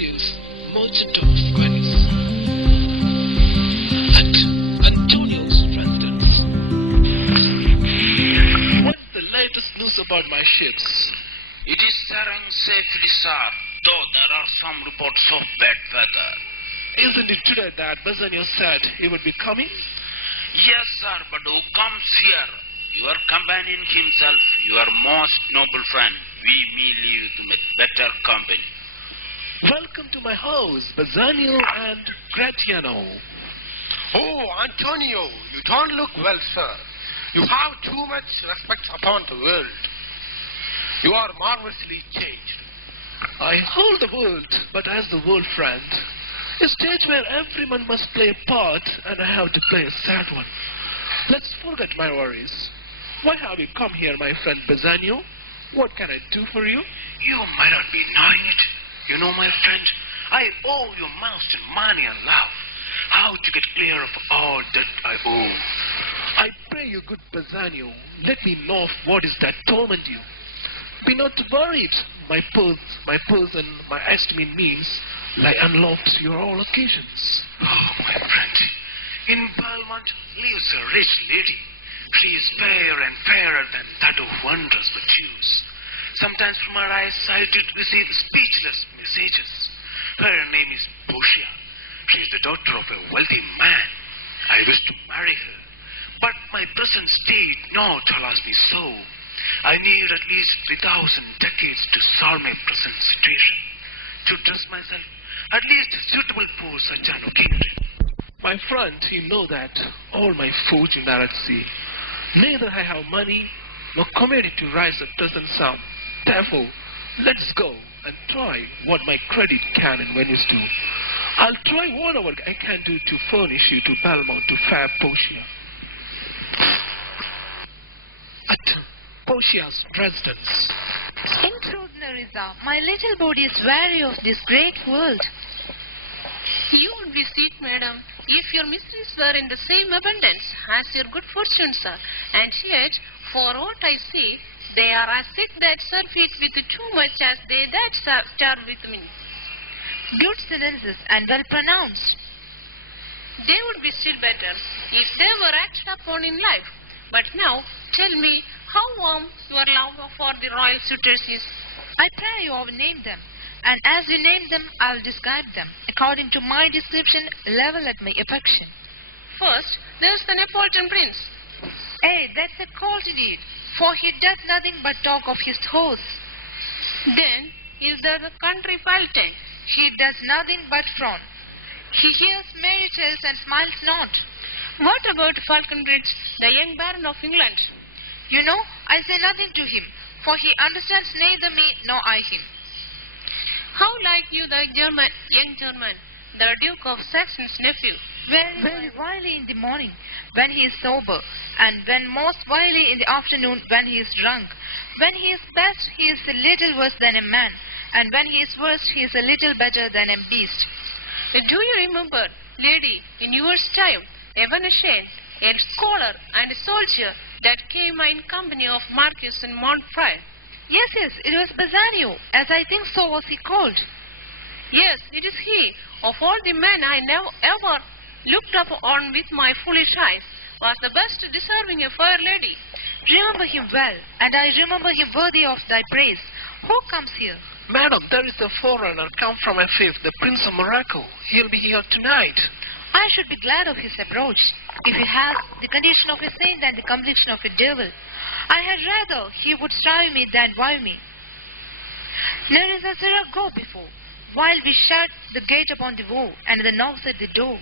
Shakespeare's Merchant of Venice. At Antonio's residence. What's the latest news about my ships? It is sailing safely, sir, though there are some reports of bad weather. Isn't it today that Bassanio said he would be coming? Yes, sir, but who comes here? Your companion himself, your most noble friend. We may leave to make better company. Welcome to my house, Bassanio and Gratiano. Oh, Antonio, you don't look well, sir. You have too much respect upon the world. You are marvelously changed. I hold the world, but as the world friend. A stage where everyone must play a part, and I have to play a sad one. Let's forget my worries. Why have you come here, my friend Bassanio? What can I do for you? You might not be knowing it. You know, my friend, I owe you most in money and love. How to get clear of all that I owe? I pray you, good Bassanio, let me know of what is that torment you. Be not worried. My person, my estimate means lie unlocked to your all occasions. Oh, my friend, in Belmont lives a rich lady. She is fair and fairer than that of wondrous virtues. Sometimes from her eyes I did receive speechless messages. Her name is Portia. She is the daughter of a wealthy man. I wish to marry her, but my present state not allows me so. I need at least 3,000 decades to solve my present situation. To dress myself at least suitable for such an occasion. My friend, you know that all my fortunes are at sea. Neither I have money nor commodity to raise a present sum. Therefore, let's go and try what my credit can in Venice do. I'll try whatever I can do to furnish you to Belmont to fair Portia. At Portia's residence. Extraordinary, sir. My little body is weary of this great world. You would be sweet, madam, if your miseries were in the same abundance as your good fortune, sir. And yet, for what I see, they are as sick that serve it with too much as they that starve with me. Good sentences and well pronounced. They would be still better if they were acted upon in life. But now, tell me, how warm your love for the royal suitors is? I pray you will name them, and as you name them, I will describe them, according to my description, level at my affection. First, there's the Neapolitan prince. That's a cold indeed, for he does nothing but talk of his horse. Then is there the country Falcon. He does nothing but frown. He hears merry tales and smiles not. What about Falconbridge, the young baron of England? You know, I say nothing to him, for he understands neither me nor I him. How like you the young German, the Duke of Saxon's nephew? Very wily in the morning, when he is sober, and when most wily in the afternoon, when he is drunk. When he is best, he is a little worse than a man, and when he is worst, he is a little better than a beast. Do you remember, lady, in your time, a Venetian, a scholar and a soldier that came in company of Marquis in Montfray? Yes, it was Bassanio, as I think so was he called. Yes, it is he. Of all the men I never ever looked up on with my foolish eyes, was the best deserving a fair lady. Remember him well, and I remember him worthy of thy praise. Who comes here? Madam, there is a foreigner come from a fifth, the Prince of Morocco. He'll be here tonight. I should be glad of his approach, if he has the condition of a saint and the complexion of a devil. I had rather he would strive me than wive me. There is a zero go before, while we shut the gate upon the woe, and the knocks at the door.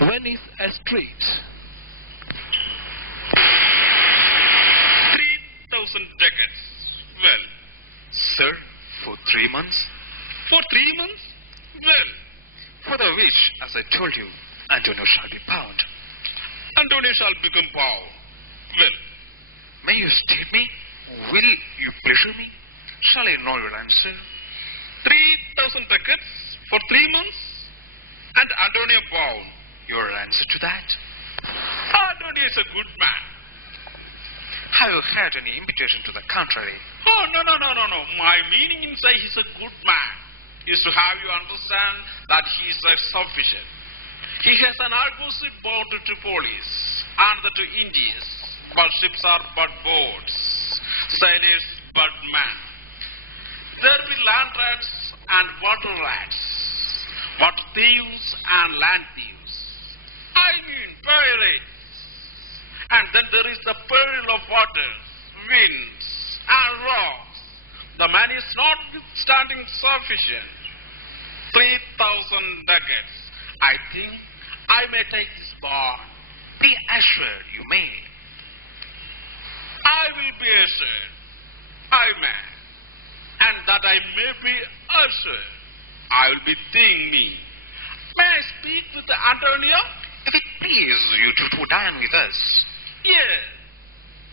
Venice a street. 3,000 decades. Well, Sir, for 3 months? for 3 months? Well, For the which, as I told you, Antonio shall be bound. Antonio shall become power. Well, May you state me? Will you pleasure me? Shall I know your answer? 3,000 decades for 3 months? And Antonio bound. Your answer to that? Antonio is a good man. Have you had any invitation to the contrary? Oh, no. My meaning inside, he's a good man. is to have you understand that he is sufficient. He has an Argosy bound to Tripolis, another to Indies, but ships are but boats, sailors but men. There be land rats and water rats, water thieves and land thieves. I mean pirates. And then there is the peril of water, winds and rocks. The man is not withstanding sufficient. 3,000 ducats. I think I may take this bond. Be assured you may. I will be assured. I may. And that I may be assured, I will be seeing me. May I speak with Antonio? If it please you to dine with us. Yes.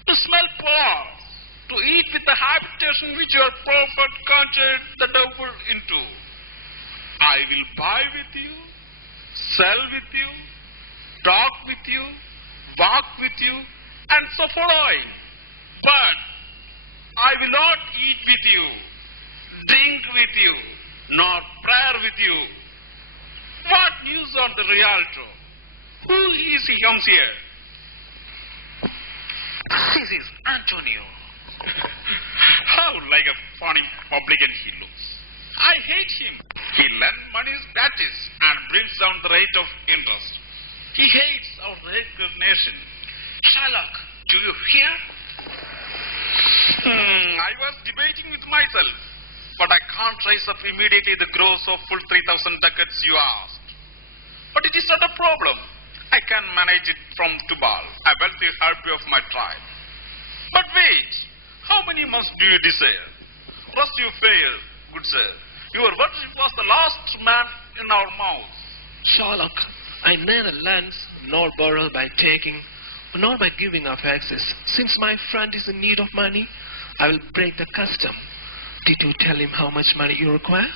To smell plots, to eat with the habitation which your prophet conjured the devil into. I will buy with you, sell with you, talk with you, walk with you, and so following. But I will not eat with you, drink with you, nor prayer with you. What news on the Rialto? Who is he comes here? This is Antonio. How like a funny publican he looks. I hate him. He lends money gratis and brings down the rate of interest. He hates our resignation. Sherlock, do you hear? I was debating with myself, but I can't raise up immediately the gross of full 3,000 ducats you asked. But it is not a problem. I can manage it from Tubal, a wealthy harpy of my tribe. But wait, how many months do you desire? First you fail, good sir. Your worship was the last man in our mouths. Sherlock, I neither lend nor borrow by taking, nor by giving up access. Since my friend is in need of money, I will break the custom. Did you tell him how much money you require?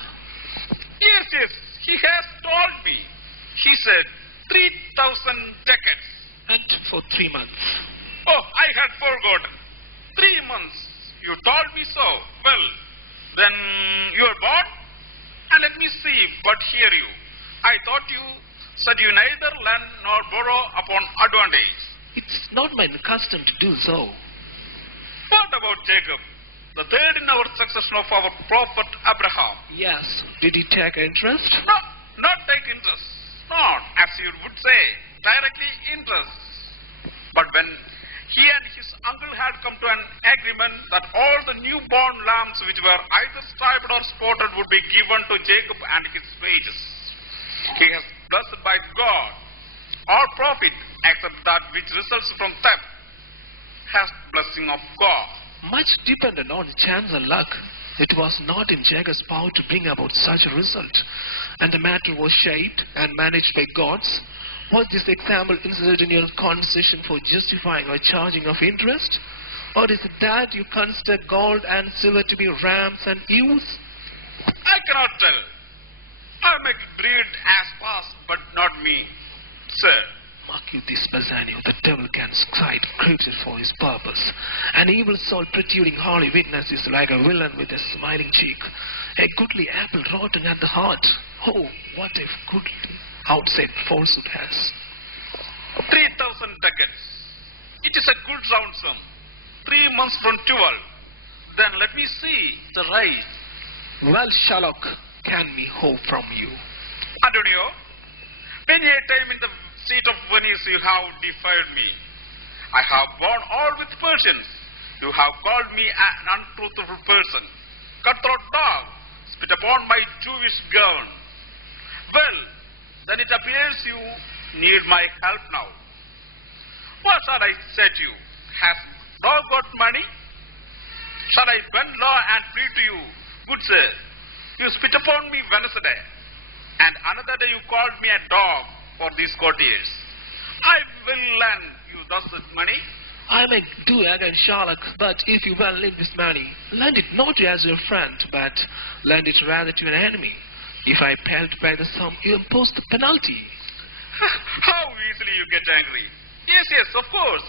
Yes, he has told me. He said 3,000 ducats. And for 3 months. Oh, I had forgotten. 3 months. You told me so. Well, then you are bought? And let me see, but hear you. I thought you said you neither lend nor borrow upon advantage. It's not my custom to do so. What about Jacob, the third in our succession of our prophet Abraham? Yes. Did he take interest? No, not take interest. Not, as you would say, directly interest. But when he and his uncle had come to an agreement that all the newborn lambs which were either striped or spotted would be given to Jacob and his wages. He has blessed by God. All profit, except that which results from theft, has blessing of God. Much depended on chance and luck. It was not in Jacob's power to bring about such a result, and the matter was shaped and managed by gods. Was this example inserted in your conversation for justifying or charging of interest? Or is it that you consider gold and silver to be rams and ewes? I cannot tell. I may breed as past, but not me, sir. Mark you this, Bassanio, the devil can cite created for his purpose. An evil soul protruding holy witness is like a villain with a smiling cheek, a goodly apple rotten at the heart. Oh, what if goodly outside falsehood has? 3,000 ducats. It is a good round sum. 3 months from 12. Then let me see the rise. Well, Sherlock, can we hope from you? Antonio, many a time in the street of Venice you have defied me. I have borne all with patience. You have called me an untruthful person, cutthroat dog, spit upon my Jewish gown. Well, then it appears you need my help now. What shall I say to you? Has thou got money? Shall I bend low and plead to you? Good sir, you spit upon me Wednesday, and another day you called me a dog for these courtiers. I will lend you thus money. I may do again, Sherlock, but if you will lend this money, lend it not as your friend, but lend it rather to an enemy. If I fail to pay the sum, you impose the penalty. How easily you get angry. Yes, of course.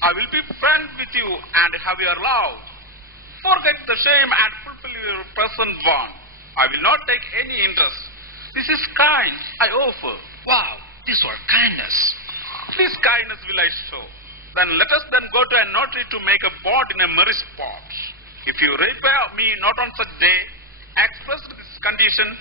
I will be friend with you and have your love. Forget the shame and fulfill your present bond. I will not take any interest. This is kind, I offer. Wow, this was kindness. This kindness will I show. Then let us then go to a notary to make a bond in a marriage spot. If you repay me not on such day, express this condition,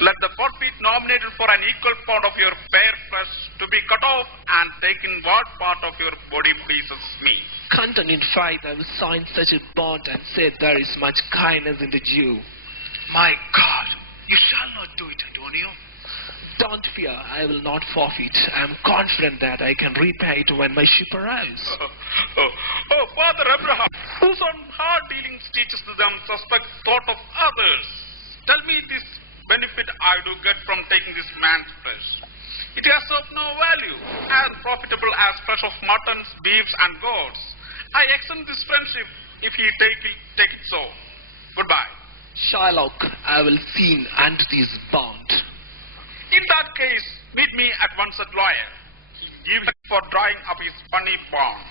let the forfeit nominated for an equal part of your fair flesh to be cut off and taken what part of your body pleases me. Content in faith, I will sign such a bond and say there is much kindness in the Jew. My God, you shall not do it, Antonio. Don't fear, I will not forfeit. I am confident that I can repay it when my ship arrives. Father Abraham, whose on hard dealings teaches them suspect thought of others. Tell me this benefit I do get from taking this man's flesh. It has of no value, as profitable as flesh of muttons, beefs, and goats. I extend this friendship if he take it so. Goodbye. Shylock, I will see unto this bond. In that case, meet me at once at lawyer. He gives for drawing up his funny bond.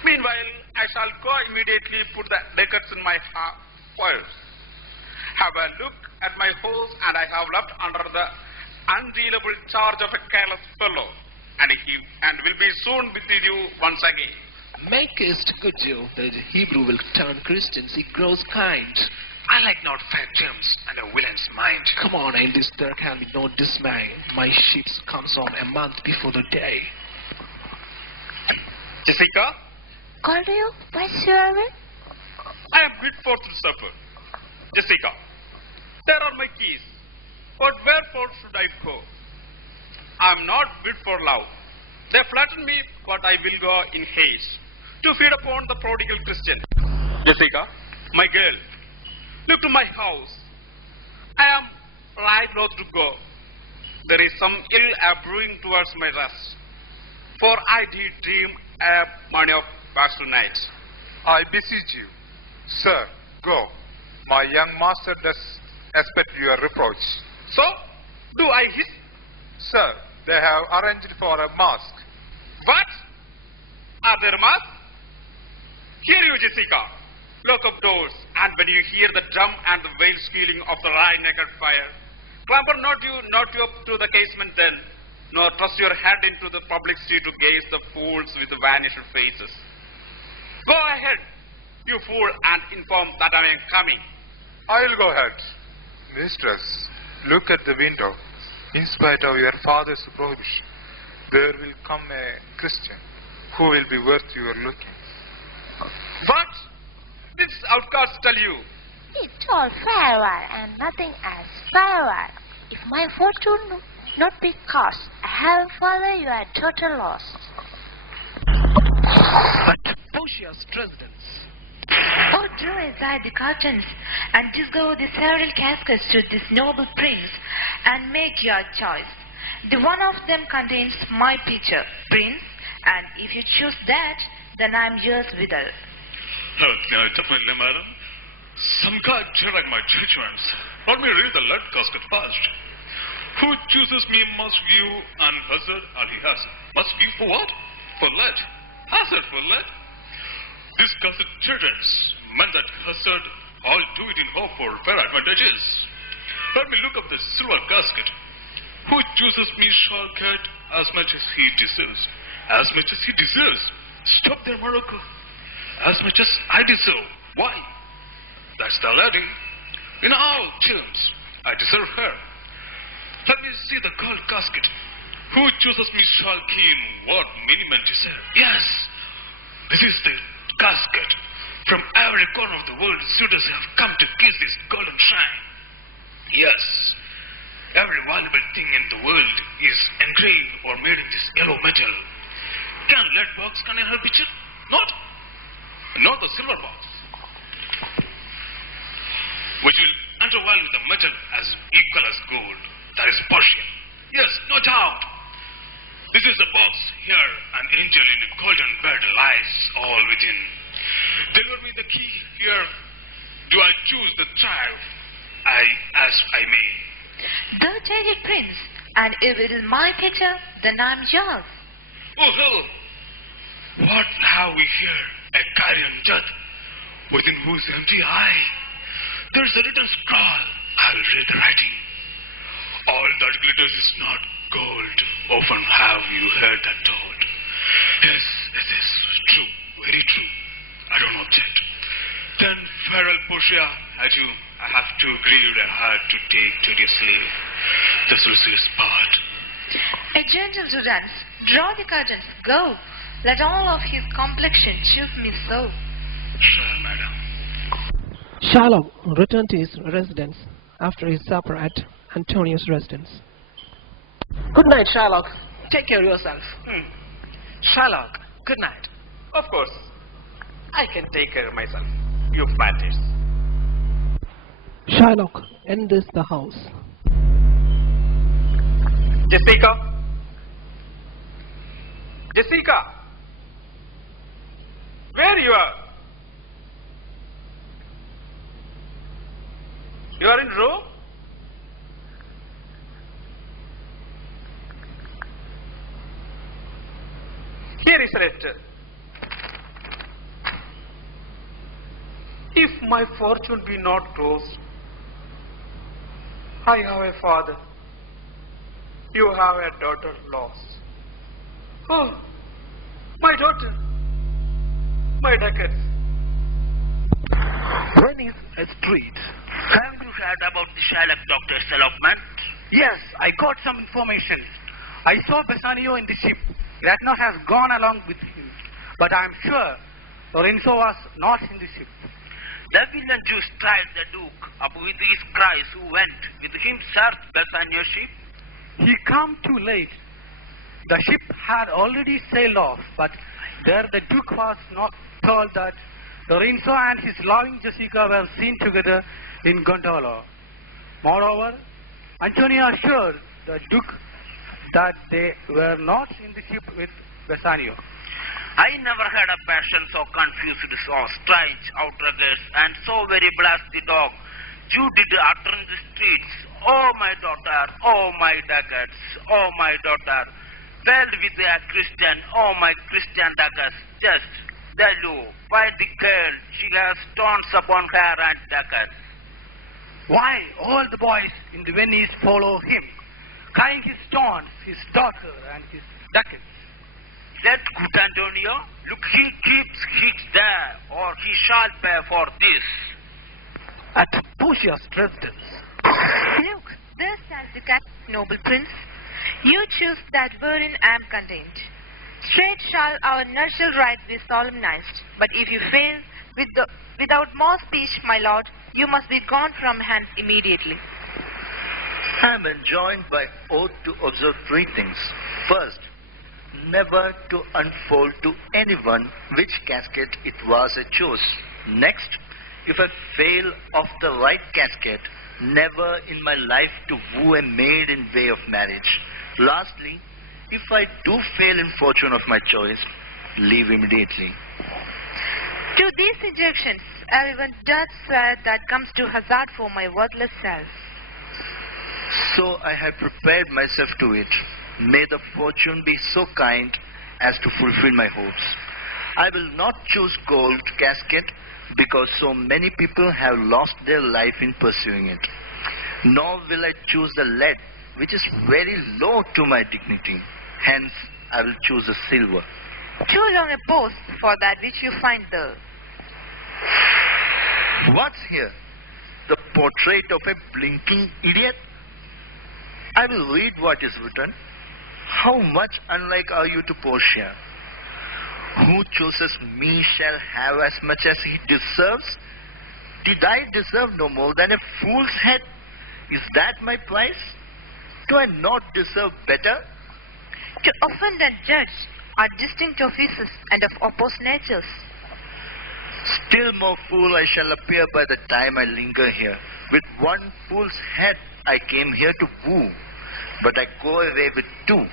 Meanwhile, I shall go immediately put the ducats in my purse. Have a look at my horse, and I have left under the undealable charge of a careless fellow, and will be soon with you once again. Make haste, good Jew. The Hebrew will turn Christians. He grows kind. I like not fair terms and a villain's mind. Come on, in this there can be no dismay. My ship comes on a month before the day. Jessica, Called you? Why, Sir? I am good for the supper. Jessica, there are my keys. But wherefore should I go? I am not built for love. They flatter me, but I will go in haste to feed upon the prodigal Christian. Jessica, my girl, look to my house. I am right loath to go. There is some ill brewing towards my rest. For I did dream a money of past night. I beseech you, sir, go. My young master does expect your reproach. So, do I hiss? Sir, they have arranged for a mask. What? Are there masks? Hear you, Jessica. Lock up doors, and when you hear the drum and the veil squealing of the naked fire, clamber not you up to the casement then, nor thrust your head into the public street to gaze the fools with the vanished faces. Go ahead, you fool, and inform that I am coming. I'll go ahead. Mistress, look at the window. In spite of your father's prohibition, there will come a Christian who will be worth your looking. What? This outcast tell you? It's all farewell and nothing else. Farewell. If my fortune not be cast, I have followed your total loss. But Portia's residence. Oh, draw aside the curtains and discover the several caskets to this noble prince and make your choice. The one of them contains my picture, prince, and if you choose that, then I am yours withal. Definitely, madam. Some guy direct my judgments. Let me read the lead casket first. Who chooses me must view and hazard all he has. Must view for what? For lead. Hazard for lead. This casket judges meant that hazard all do it in hope for fair advantages. Let me look up the silver casket. Who chooses me shall get as much as he deserves. As much as he deserves. Stop there, Morocco. As much as I deserve. Why? That's the lady. In all terms, I deserve her. Let me see the gold casket. Who chooses me shall gain what many men deserve. Yes, this is the casket. From every corner of the world, suitors have come to kiss this golden shrine. Yes, every valuable thing in the world is engraved or made in this yellow metal. Can lead box contain her picture? Not the silver box, which will undervalue the metal as equal as gold. That is Persia. Yes, no doubt. This is the box. Here, an angel in a golden bed lies all within. Deliver me the key. Here, do I choose the child? As I may. Thou take it, prince, and if it is my picture, then I am yours. Oh, hell! What have we here? A carrion death, within whose empty eye there is a written scroll. I'll read the writing. All that glitters is not gold. Often have you heard that told. Yes, it is true, very true. I don't object. Then farewell, Portia. Adieu. I have too grieved a heart to take tediously. This will see us part. A gentle students, draw the curtains, go. Let all of his complexion choose me so. Sure, madam. Shylock returned to his residence after his supper at Antonio's residence. Good night, Shylock. Take care of yourself. Shylock, good night. Of course. I can take care of myself. You flatties. Shylock enters the house. Jessica? Jessica? Where you are? You are in Rome? Here is a letter. If my fortune be not closed, I have a father. You have a daughter lost. Oh, my daughter. My ducats. Venice street. Have you heard about the Shylock doctor's elopement? Yes, I got some information. I saw Bassanio in the ship. Gratno has gone along with him. But I am sure Lorenzo was not in the ship. The villain Jews tried the Duke up with his cries who went with him search Bassanio's ship. He came too late. The ship had already sailed off, but there the Duke was not told that Lorenzo and his loving Jessica were seen together in gondola. Moreover, Antonio assured the Duke that they were not in the ship with Bassanio. I never had a passion so confused, so strange, outrageous, and so very blessed the dog. You did utter in the streets. Oh, my daughter, oh, my ducats, oh, my daughter. Filled with a Christian, oh, my Christian ducats. Just tell you, by the girl, she has stones upon her and ducats. Why, all the boys in the Venice follow him, carrying his stones, his daughter, and his ducats. That good Antonio, look, he keeps his there, or he shall pay for this. At Portia's residence. Look, there stands the cat, noble prince. You choose that wherein I am contained. Straight shall our nuptial rite be solemnized. But if you fail, without more speech, my lord, you must be gone from hence immediately. I am enjoined by oath to observe three things. First, never to unfold to anyone which casket it was I chose. Next, if I fail of the right casket, never in my life to woo a maid in way of marriage. Lastly, if I do fail in fortune of my choice, leave immediately. To these injunctions, everyone doth swear that comes to hazard for my worthless self. So I have prepared myself to it. May the fortune be so kind as to fulfill my hopes. I will not choose gold casket because so many people have lost their life in pursuing it. Nor will I choose the lead, which is very low to my dignity. Hence, I will choose a silver. Too long a post for that which you find there. What's here? The portrait of a blinking idiot? I will read what is written. How much unlike are you to Portia? Who chooses me shall have as much as he deserves. Did I deserve no more than a fool's head? Is that my price? Do I not deserve better? To offend and judge are distinct offices and of opposed natures. Still more fool I shall appear by the time I linger here. With one fool's head I came here to woo, but I go away with two.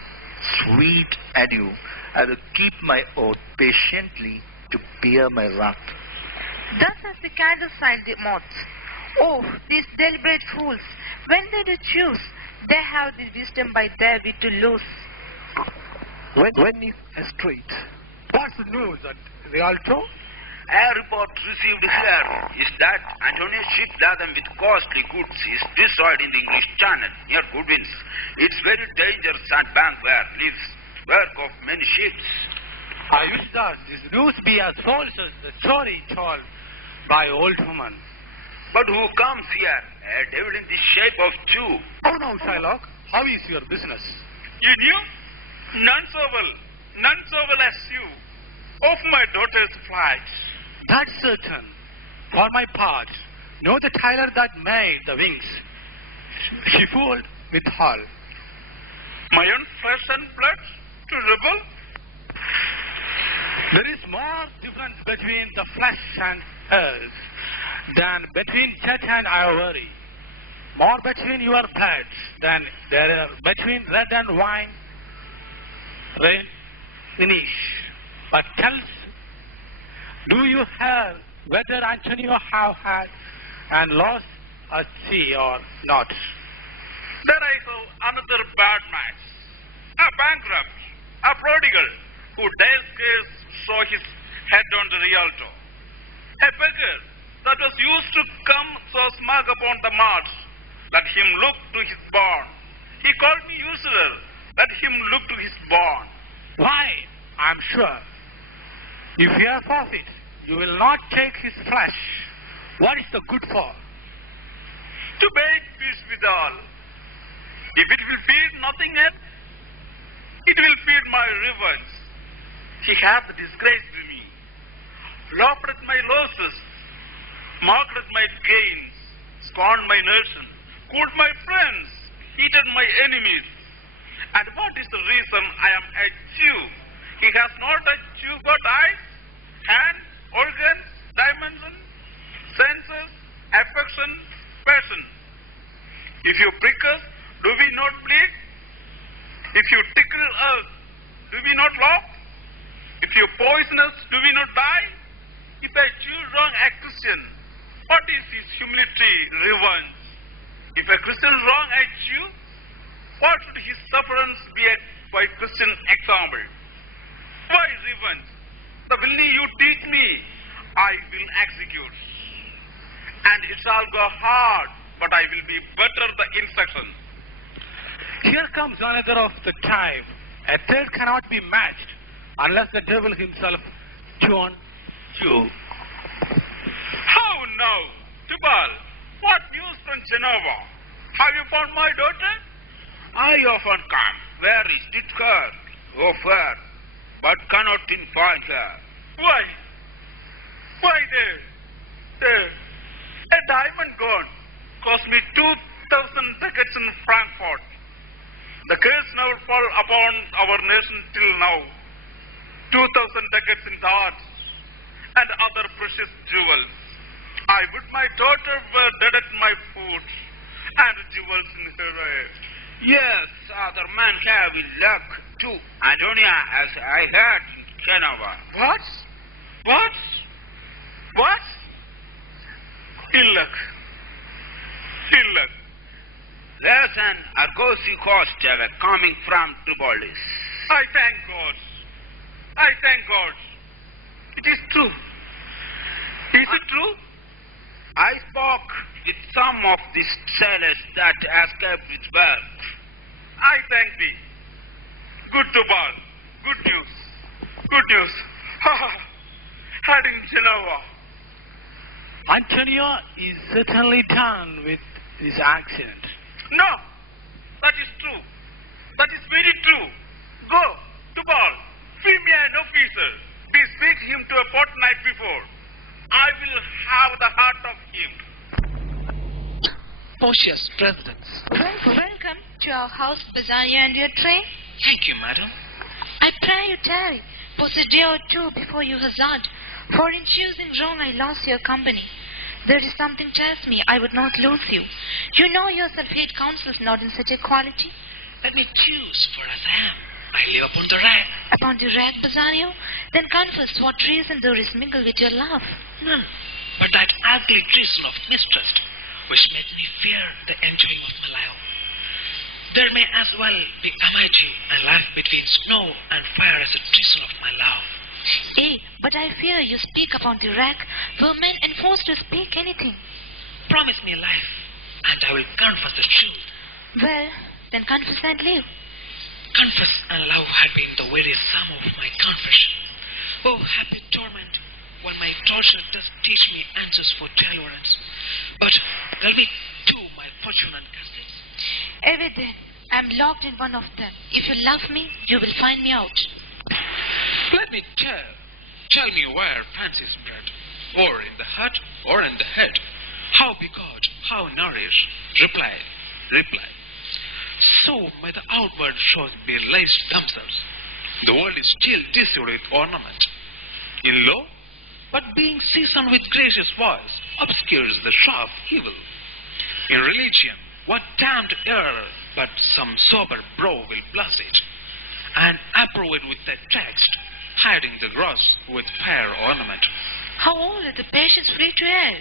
Sweet adieu. I will keep my oath patiently to bear my wrath. Thus as the candle signs the moths. Oh, these deliberate fools, when they do choose, they have the wisdom by their wit to lose. Venice street. What's the news at the Alto? A report received here is that Antonio's ship laden with costly goods is destroyed in the English Channel near Goodwin's. It's very dangerous sandbank where lives work of many ships. I wish that this news be as false as the story told by old woman. But who comes here? A devil in the shape of Jew. Oh no, Shylock. How is your business? You knew? None so well as you, of my daughter's flight. That's certain. For my part, know the tailor that made the wings. She fooled with hull. My own flesh and blood to rebel? There is more difference between the flesh and hers than between jet and ivory. More between your blood than there are between red and wine. Venice. But tell, do you hear whether Antonio have had and lost at sea or not? Then I saw another bad match. A bankrupt, a prodigal, who dares scarce saw his head on the Rialto. A beggar that was used to come so smug upon the march. Let him look to his barn. He called me usurer. Let him look to his barn. Why, I'm sure, if you are forfeit, you will not take his flesh. What is the good for? To make peace with all. If it will feed nothing else, it will feed my revenge. He hath disgraced me, laughed at my losses, mocked at my gains, scorned my nation, cooled my friends, heated my enemies. And what is the reason I am a Jew? He has not a Jew got eyes, hands, organs, dimensions, senses, affection, passion. If you prick us, do we not bleed? If you tickle us, do we not laugh? If you poison us, do we not die? If a Jew wrong a Christian, what is his humility, revenge? If a Christian wrong a Jew, what should his sufferance be by Christian example? Why revenge? The villainy you teach me, I will execute. And it shall go hard, but I will be better the instruction. Here comes another of the time. A third cannot be matched unless the devil himself join you. How now, Tubal? What news from Genova? Have you found my daughter? I often come. Where is it her? Oh, fair, but cannot find her. Why? Why there? A diamond gone. Cost me 2,000 ducats in Frankfurt. The curse never fall upon our nation till now. 2,000 ducats in darts and other precious jewels. I would my daughter were dead at my foot and jewels in her hair. Yes, other men have in luck too. Antonia, as I heard in Genova. What? Ill luck. There's an Argosy coast coming from Tripolis. I thank God. It is true. Is it true? I spoke with some of these sailors that escaped with birth. I thank thee. Good Tubal. Good news. Had in Genova. Antonio is certainly done with this accident. No, that is true. That is very true. Go, Tubal, fill me an officer. Bespeak him to a fortnight before. I will have the heart of him. Portia's residence. Welcome to our house, Bassanio and your train. Thank you, madam. I pray you tarry, pause a day or two before you hazard, for in choosing Rome I lost your company. There is something tells me I would not lose you. You know yourself hate counsels not in such a quality. Let me choose, for as I am, I live upon the rack. Upon the rack, Bassanio? Then confess what reason there is mingled with your love. None, but that ugly treason of mistrust, which made me fear the enjoying of my life. There may as well be amity and life between snow and fire as a treason of my love. But I fear you speak upon the rack, were men enforced to speak anything. Promise me life, and I will confess the truth. Well, then confess and live. Confess and love had been the very sum of my confession. Oh, happy torment, when my torture does teach me answers for deliverance. But tell me too my fortune and caskets. Away then, I am locked in one of them. If you love me, you will find me out. Let me tell me where fancy is bred, or in the heart, or in the head. How begot, how nourished. Reply. So may the outward shows be laced themselves. The world is still deceived with ornament. In law, but being seasoned with gracious voice, obscures the sharp evil. In religion, what damned error, but some sober brow will bless it, and approve it with a text, hiding the gross with fair ornament. How all are the patience free to err,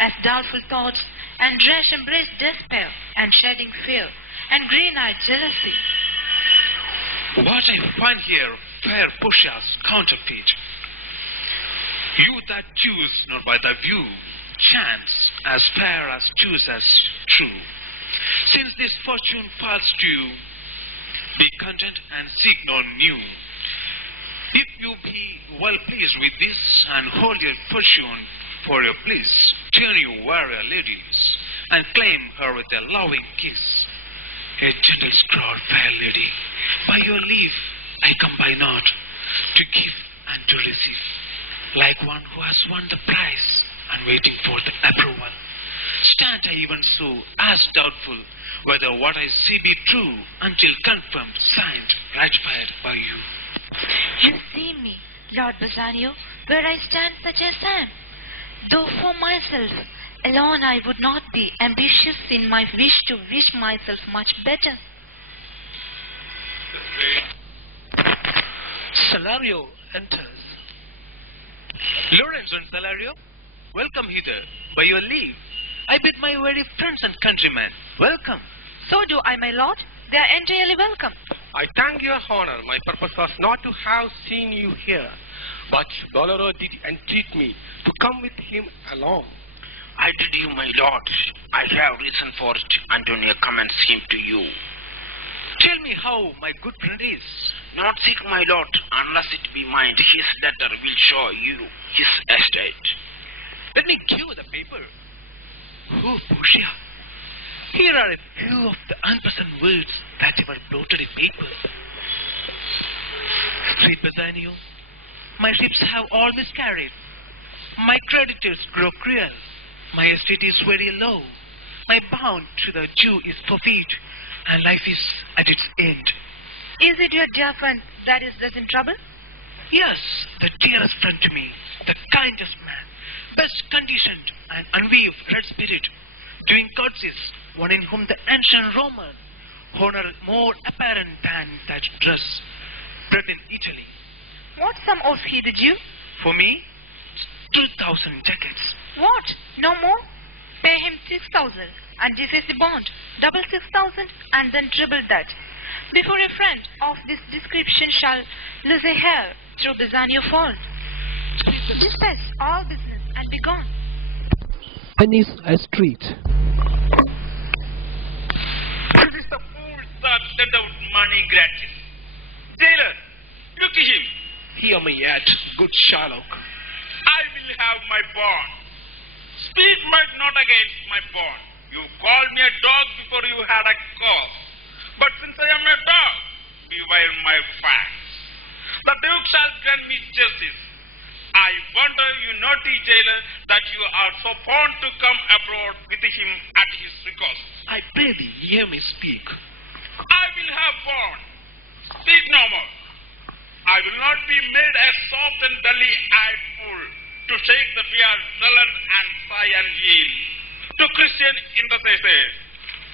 as doubtful thoughts, and rash embrace despair, and shedding fear, and green-eyed jealousy. What I find here, fair Portia's counterfeit. You that choose not by the view, chance as fair as choose as true. Since this fortune falls to you, be content and seek no new. If you be well pleased with this, and hold your fortune for your bliss, turn you warrior ladies, and claim her with a loving kiss. A gentle scroll, fair lady, by your leave I come by not, to give and to receive, like one who has won the prize, and waiting for the approval. Stand I even so, as doubtful, whether what I see be true, until confirmed, signed, ratified by you. You see me, Lord Bassanio, where I stand such as I am. Though for myself alone I would not be ambitious in my wish to wish myself much better. Salario enters. Lorenzo and Salario, welcome hither. By your leave, I bid my very friends and countrymen, welcome. So do I, my lord. They are entirely welcome. I thank your honor. My purpose was not to have seen you here, but Bolero did entreat me to come with him along. I did you, my lord. I have reason for it. Antonio commends him to you. Tell me how my good friend is. Not sick, my lord, unless it be mine. His letter will show you his estate. Let me give you the paper. Oh, Portia, here are a few of the unpleasant words that were bloated in paper. Sweet Bassanio, my ships have all miscarried. My creditors grow cruel. My estate is very low. My bond to the Jew is forfeit, and life is at its end. Is it your dear friend that is thus in trouble? Yes, the dearest friend to me, the kindest man, best conditioned and unweaved red spirit, doing courtesies, one in whom the ancient Roman honor more apparent than that dress, bred in Italy. What sum owes he the Jew? For me, 2,000 ducats. What? No more? Pay him 6,000, and this is the bond. Double 6,000, and then triple that. Before a friend of this description shall lose a hair through Bassanio fault. Disperse all business and be gone. Venice street. It is the fools that send out money gratis. Tailor, look to him. Hear me yet, good Sherlock. I will have my bond. Speak might not against my bond. You called me a dog before you had a cause. But since I am a dog, beware my fangs. The Duke shall grant me justice. I wonder, you naughty jailer, that you are so fond to come abroad with him at his request. I pray thee, hear me speak. I will have bond. Speak no more. I will not be made a soft and dully-eyed fool to shake the fear, sullen and sigh and yield. To Christian intercessors,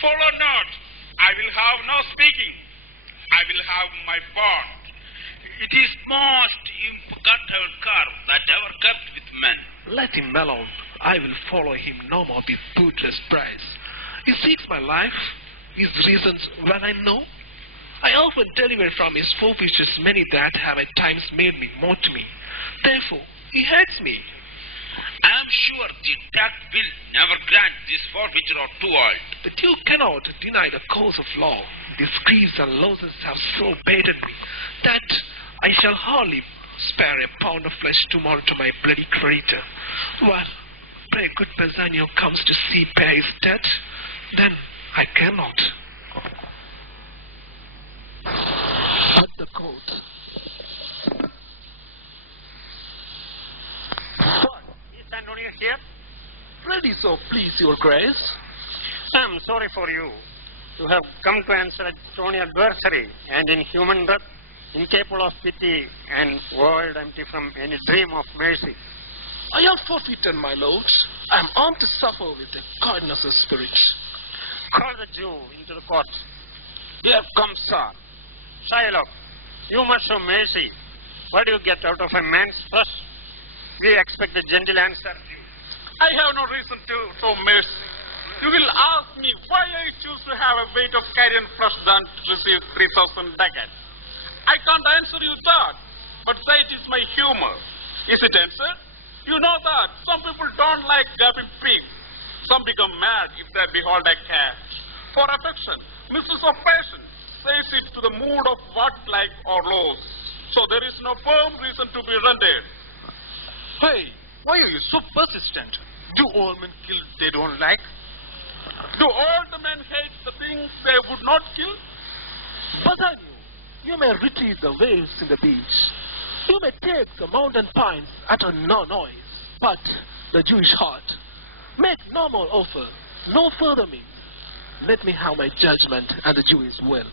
follow not. I will have no speaking. I will have my bond. It is most important curve that ever kept with men. Let him alone. I will follow him no more be bootless prize. He seeks my life, his reasons well I know. I often deliver from his forfeitures many that have at times made me mock me. Therefore, he hates me. I am sure the Duke will never grant this forfeiture or too old. The Duke cannot deny the cause of law. These griefs and losses have so burdened me that I shall hardly spare a pound of flesh tomorrow to my bloody creditor. Well, pray good Bassanio comes to see pay his debt, then I cannot. At the court. What? Is Antonio here? Ready, so please, your grace. I am sorry for you. You have come to answer Antonio's adversary, and in human breath, incapable of pity and void empty from any dream of mercy. I am forfeited, my lord. I am armed to suffer with the kindness of spirit. Call the Jew into the court. Here comes, sir. Shylock, you must show mercy. What do you get out of a man's flesh? We expect a gentle answer. I have no reason to show mercy. You will ask me why I choose to have a weight of carrion flesh than to receive 3,000 ducats. I can't answer you that, but say it is my humor. Is it answer? You know that some people don't like gaping pigs. Some become mad if they behold a cat. For affection, mistress of passion, says it to the mood of what like or lows. So there is no firm reason to be rendered. Hey, why are you so persistent? Do all men kill they don't like? Do all the men hate the things they would not kill? Bassanio, you may retrieve the waves in the beach. You may take the mountain pines at a no noise, but the Jewish heart, make no more offer, no further means. Let me have my judgment, and the Jew is well.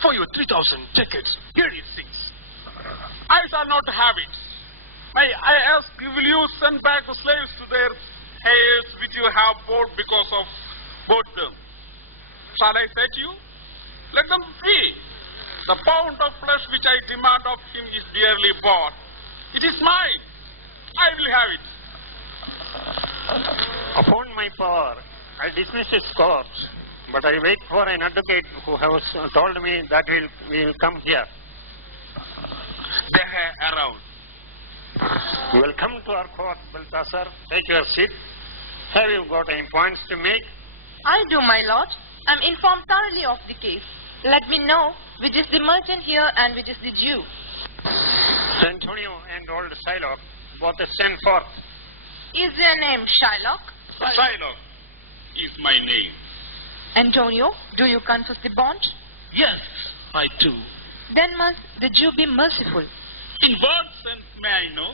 For your 3,000 tickets, here is 6. I shall not have it. I ask you, will you send back the slaves to their heirs which you have bought because of both them? Shall I say to you? Let them free. The pound of flesh which I demand of him is dearly bought. It is mine. I will have it. Upon my power, I dismiss his court, but I wait for an advocate who has told me that will come here. They are around. You will come to our court, Balthasar. Take your seat. Have you got any points to make? I do, my lord. I'm informed thoroughly of the case. Let me know which is the merchant here and which is the Jew. Antonio and old Shylock both send forth. Is your name Shylock? Shylock is my name. Antonio, do you confess the bond? Yes, I do. Then must the Jew be merciful. In what sense may I know?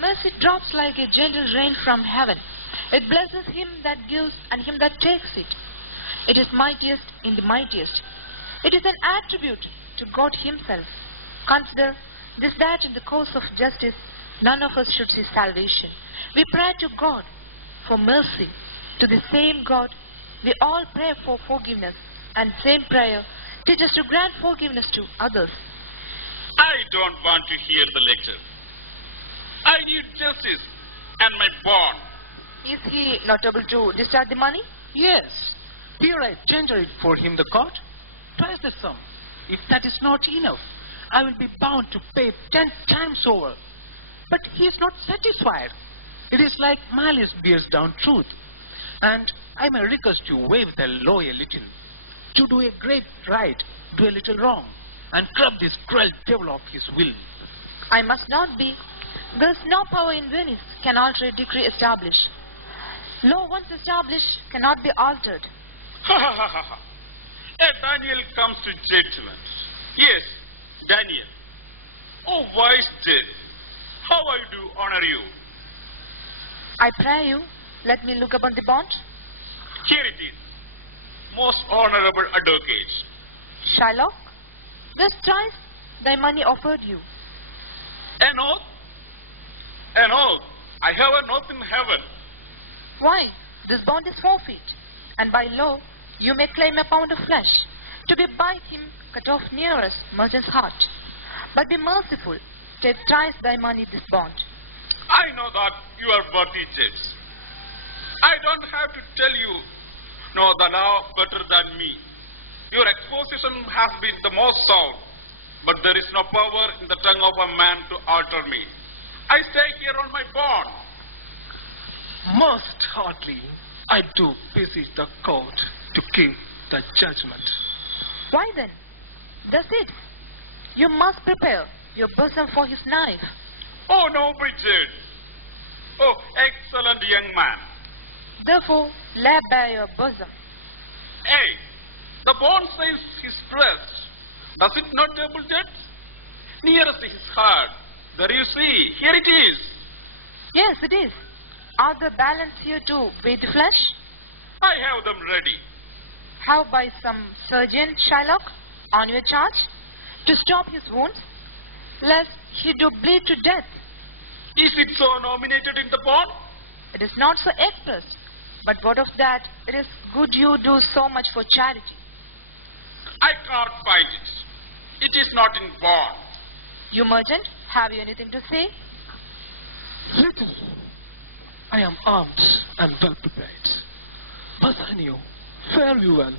Mercy drops like a gentle rain from heaven. It blesses him that gives and him that takes it. It is mightiest in the mightiest. It is an attribute to God himself. Consider this, that in the course of justice none of us should see salvation. We pray to God for mercy. To the same God we all pray for forgiveness, and same prayer teaches to grant forgiveness to others. I don't want to hear the lecture. I need justice and my bond. Is he not able to discharge the money? Yes. Here I tender it for him, the court. Twice the sum. If that is not enough, I will be bound to pay 10 times over. But he is not satisfied. It is like malice bears down truth. And I may request you waive the law a little. To do a great right, do a little wrong, and curb this cruel devil of his will. I must not be. There is no power in Venice can alter a decree established. Law once established cannot be altered. Ha ha ha ha. Daniel comes to judgment. Yes, Daniel. Oh, wise judge. How I do honor you. I pray you, let me look upon the bond. Here it is. Most honorable advocate. Shylock, this twice thy money offered you. An oath? An oath. I have an oath in heaven. Why? This bond is forfeit, and by law you may claim a pound of flesh, to be by him cut off nearest merchant's heart. But be merciful, take twice thy money this bond. I know that you are worthy judge. I don't have to tell you know the law better than me. Your exposition has been the most sound, but there is no power in the tongue of a man to alter me. I stay here on my bond. Most heartily, I do beseech the court to give the judgment. Why then? Does it? You must prepare your bosom for his knife. Oh, noble judge. Oh, excellent young man. Therefore, lay bare your bosom. Hey, the bond says his breast. Does it not, noble judge? Nearest his heart. There you see. Here it is. Yes, it is. Are the balance here to weigh the flesh? I have them ready. How by some surgeon, Shylock, on your charge, to stop his wounds, lest he do bleed to death? Is it so nominated in the bond? It is not so expressed, but what of that? It is good you do so much for charity. I can't find it. It is not in bond. You merchant, have you anything to say? Little. I am armed and well prepared. Bassanio, fare you well.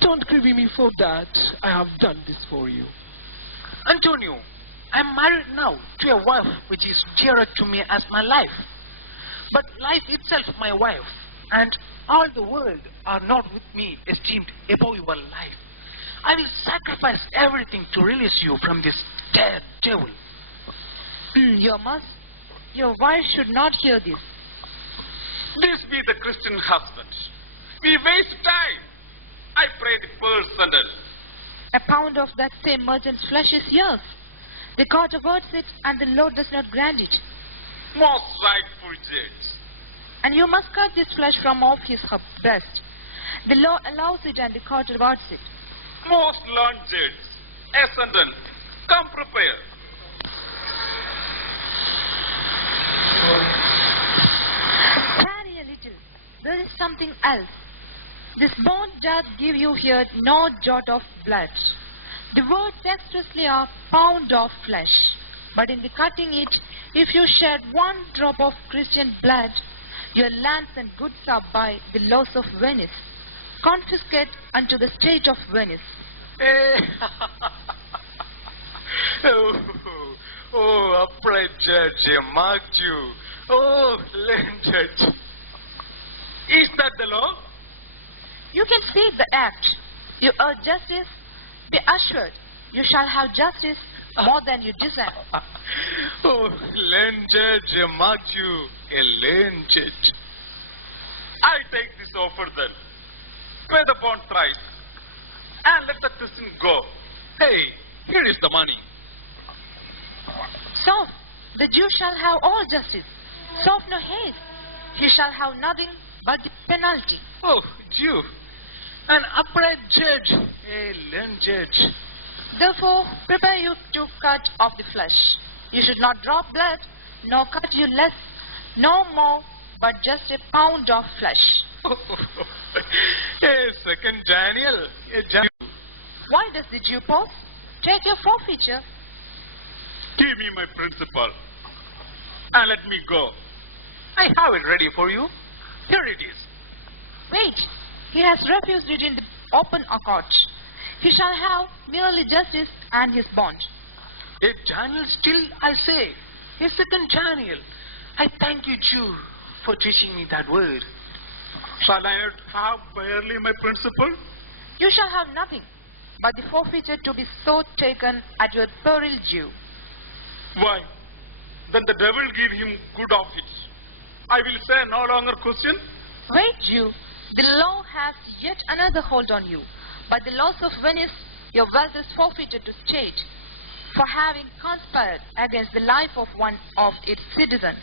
Don't grieve me for that. I have done this for you. Antonio, I am married now to a wife which is dearer to me as my life. But life itself my wife, and all the world are not with me esteemed above your life. I will sacrifice everything to release you from this dead devil. Your wife should not hear this. This be the Christian husband. We waste time. I pray the first sentence. A pound of that same merchant's flesh is yours. The court awards it, and the Lord does not grant it. Most rightful judge. And you must cut this flesh from off his breast. The law allows it, and the court awards it. Most learned judge. Ascendant, come prepare. Tarry a little. There is something else. This bond doth give you here no jot of blood. The words expressly are pound of flesh. But in the cutting it, if you shed one drop of Christian blood, your lands and goods are by the laws of Venice, confiscate unto the state of Venice. Upright judge, marked you. Oh, learned judge. Is that the law? You can see the act. You urge justice. Be assured, you shall have justice more than you desire. Oh, learned judge, marked you. A learned judge. I take this offer then. Pay the bond thrice. And let the Christian go. Hey, here is the money. So, the Jew shall have all justice. So no haste. He shall have nothing but the penalty. Oh, Jew. An upright judge. A learned judge. Therefore, prepare you to cut off the flesh. You should not drop blood, nor cut you less, no more, but just a pound of flesh. Hey, second Daniel. Why does the Jew pause? Take your forfeiture. Give me my principal. And let me go. I have it ready for you. Here it is. Wait. He has refused it in the open court. He shall have merely justice and his bond. A Daniel still, I say. A second Daniel. I thank you, Jew, for teaching me that word. Shall I not have barely my principal? You shall have nothing but the forfeiture to be so taken at your peril, Jew. Why? Then the devil give him good of it. I will say no longer question. Wait, Jew. The law has yet another hold on you. By the laws of Venice, your wealth is forfeited to state for having conspired against the life of one of its citizens.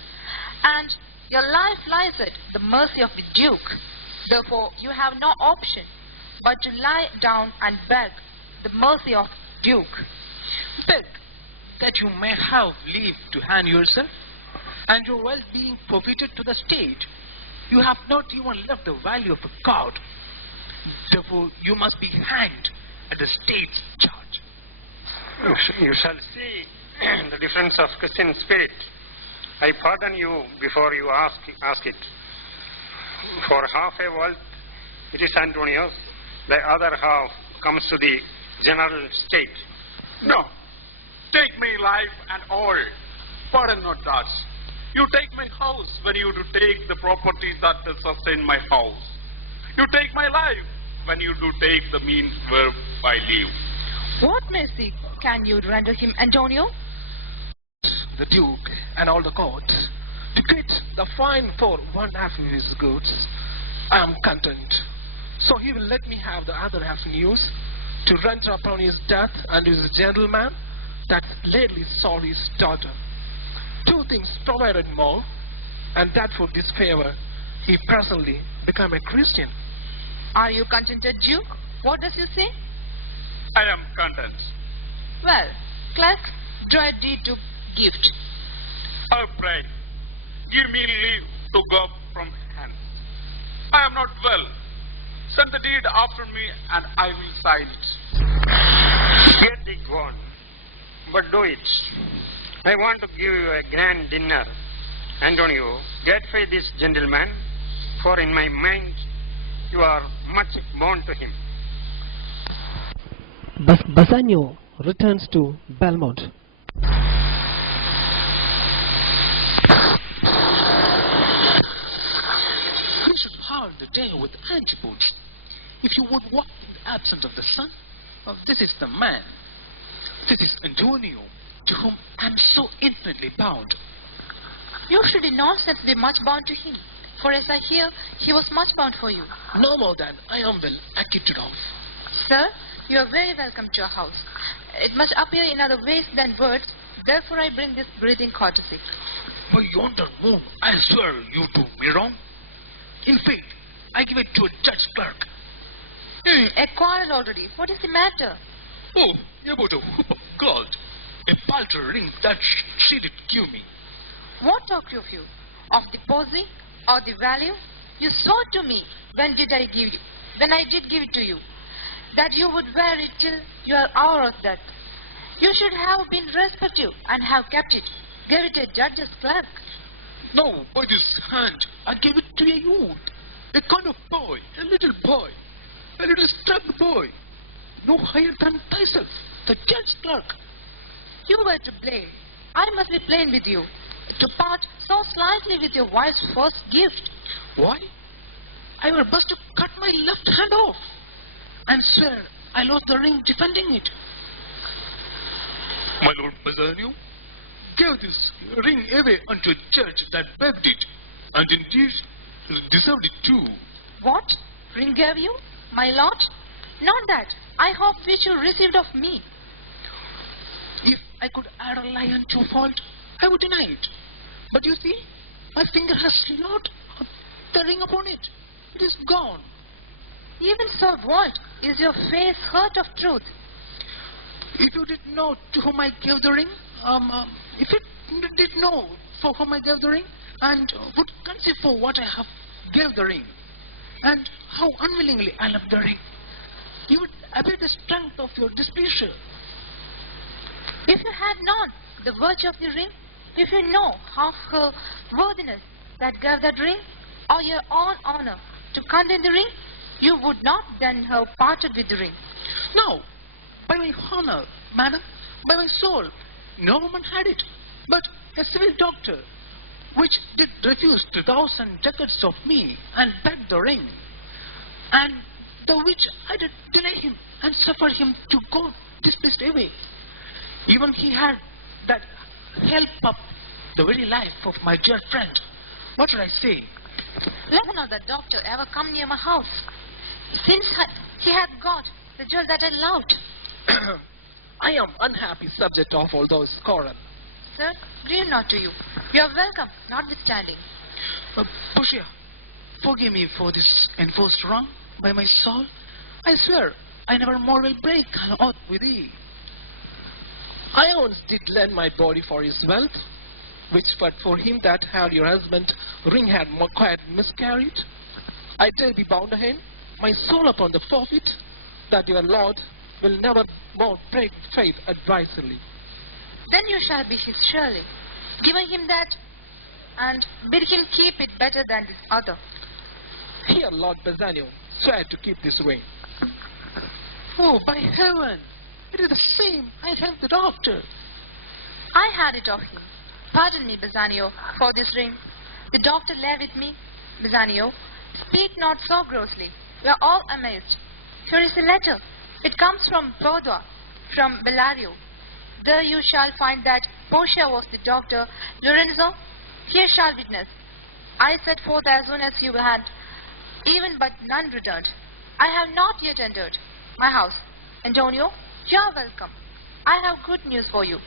And your life lies at the mercy of the Duke. Therefore, you have no option but to lie down and beg the mercy of Duke. Beg that you may have leave to hand yourself and your wealth being forfeited to the state. You have not even left the value of a god. Therefore, you must be hanged at the state's charge. You shall see the difference of Christian spirit. I pardon you before you ask it. For half a wealth, it is Antonio's. The other half comes to the general state. No. Take my life and all. Pardon not that. You take my house when you do take the properties that sustain my house. You take my life when you do take the means where I live. What mercy can you render him, Antonio? The Duke and all the court to quit the fine for one half of his goods. I am content. So he will let me have the other half news to render upon his death and his gentleman that lately saw his daughter. Two things provided more, and that for this favor he presently became a Christian. Are you contented, Duke? What does he say? I am content. Well, clerk, draw a deed to gift. I pray, give me leave to go from hence. I am not well. Send the deed after me, and I will sign it. Get it gone, but do it. I want to give you a grand dinner. Antonio, gratify this gentleman, for in my mind you are much bound to him. Bassanio returns to Belmont. You should halve the day with antipodes. If you would walk in the absence of the sun, this is the man. This is Antonio, to whom I am so infinitely bound. You should in nonsense be much bound to him, for as I hear, he was much bound for you. No more than I am well acquitted of. Sir, you are very welcome to our house. It must appear in other ways than words, therefore I bring this breathing courtesy. By yonder moon, I swear you do me wrong. In faith, I give it to a judge clerk. A quarrel already. What is the matter? Oh, about a hoop of gold. A paltry ring that she did give me. What talk you of you? Of the posing or the value? You swore to me when I did give it to you, that you would wear it till your hour of death. You should have been respectful and have kept it. Gave it a judge's clerk. No, by this hand, I gave it to a youth, a kind of boy, a little struck boy, no higher than thyself, the judge's clerk. You were to blame. I must be plain with you. To part so slightly with your wife's first gift. Why? I were but to cut my left hand off, and swear I lost the ring defending it. My lord Bassanio gave this ring away unto a judge that begged it, and indeed deserved it too. What? Ring gave you? My lord? Not that. I hope which you received of me. If I could add a lie unto fault, I would deny it. But you see, my finger has not the ring upon it. It is gone. Even so, what is your face hurt of truth? If you did know to whom I gave the ring, if you did know for whom I gave the ring, and would conceive for what I have gave the ring, and how unwillingly I left the ring, you would abate the strength of your displeasure. If you had known the virtue of the ring, if you know half her worthiness that gave that ring, or your own honor to condemn the ring, you would not then have parted with the ring. No, by my honor, madam, by my soul, no woman had it, but a civil doctor, which did refuse 2,000 ducats of me and begged the ring, and the which I did deny him and suffer him to go displeased away. Even he had that help up the very life of my dear friend. What should I say? Let not the doctor ever come near my house, since he had got the jewel that I loved. I am unhappy subject of all those quarrel. Sir, grieve not to you. You are welcome, notwithstanding. Portia, forgive me for this enforced wrong. By my soul, I swear I never more will break an oath with thee. I once did lend my body for his wealth, which but for him that had your husband ring had quite miscarried. I tell thee bound to him, my soul upon the forfeit, that your Lord will never more break faith advisedly. Then you shall be his surely. Give him that, and bid him keep it better than this other. Here, Lord Bassanio, swear to keep this ring. Oh, by heaven! It is the same. I have the doctor. I had it of him. Pardon me, Bassanio, for this ring. The doctor lay with me. Bassanio, speak not so grossly. We are all amazed. Here is a letter. It comes from Padua, from Bellario. There you shall find that Portia was the doctor. Lorenzo, here shall witness. I set forth as soon as you had, even but none returned. I have not yet entered my house. Antonio, you are welcome. I have good news for you.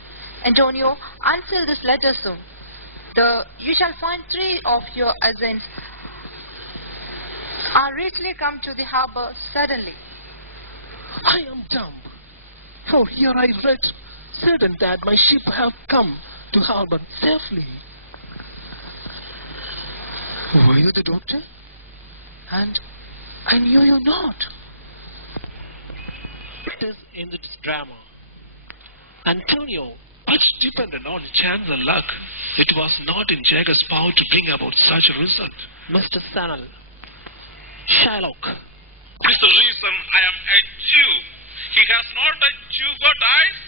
Antonio, unseal this letter soon. You shall find 3 of your assassins are richly come to the harbor suddenly. I am dumb. For here I read, certain that my ship have come to harbor safely. Were you the doctor? And I knew you not. It is in this drama. Antonio much depended on chance and luck. It was not in Jagger's power to bring about such a result. Mr. Sanal, Shylock. That's the reason I am a Jew. He has not a Jew got eyes,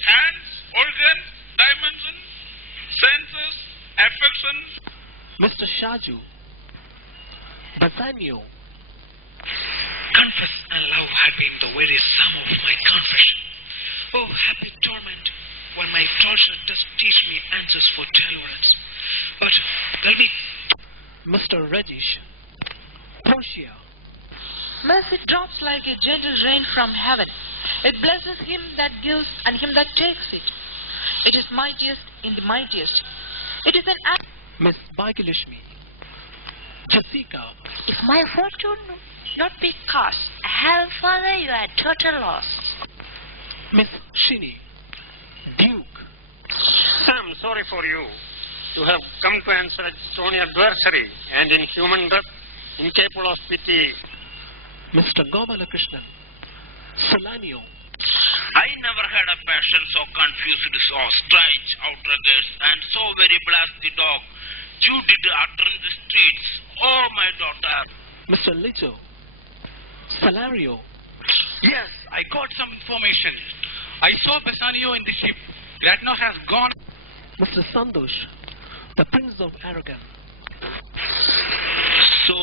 hands, organs, dimensions, senses, affections. Mr. Shaju, Bassanio. Confess and love had been the very sum of my confession. Oh, happy torment, when my torture does teach me answers for deliverance. But there'll be... Mr. Regish, Portia. Mercy drops like a gentle rain from heaven. It blesses him that gives and him that takes it. It is mightiest in the mightiest. It is an act. Miss Bhagyalakshmi, Jessica. If my fortune not be cast, I have fallen you at total loss. Miss Shini, Duke. I'm sorry for you. You have come to answer a stony adversary, and in human breath, incapable of pity. Mr. Gopalakrishnan, Solanio. I never had a passion so confused, so strange, outrageous, and so very blessed the dog. You did utter in the streets. Oh, my daughter. Mr. Lito, Salario. Yes, I got some information. I saw Bassanio in the ship. Gradno has gone. Mr. Sandosh, the Prince of Aragon. So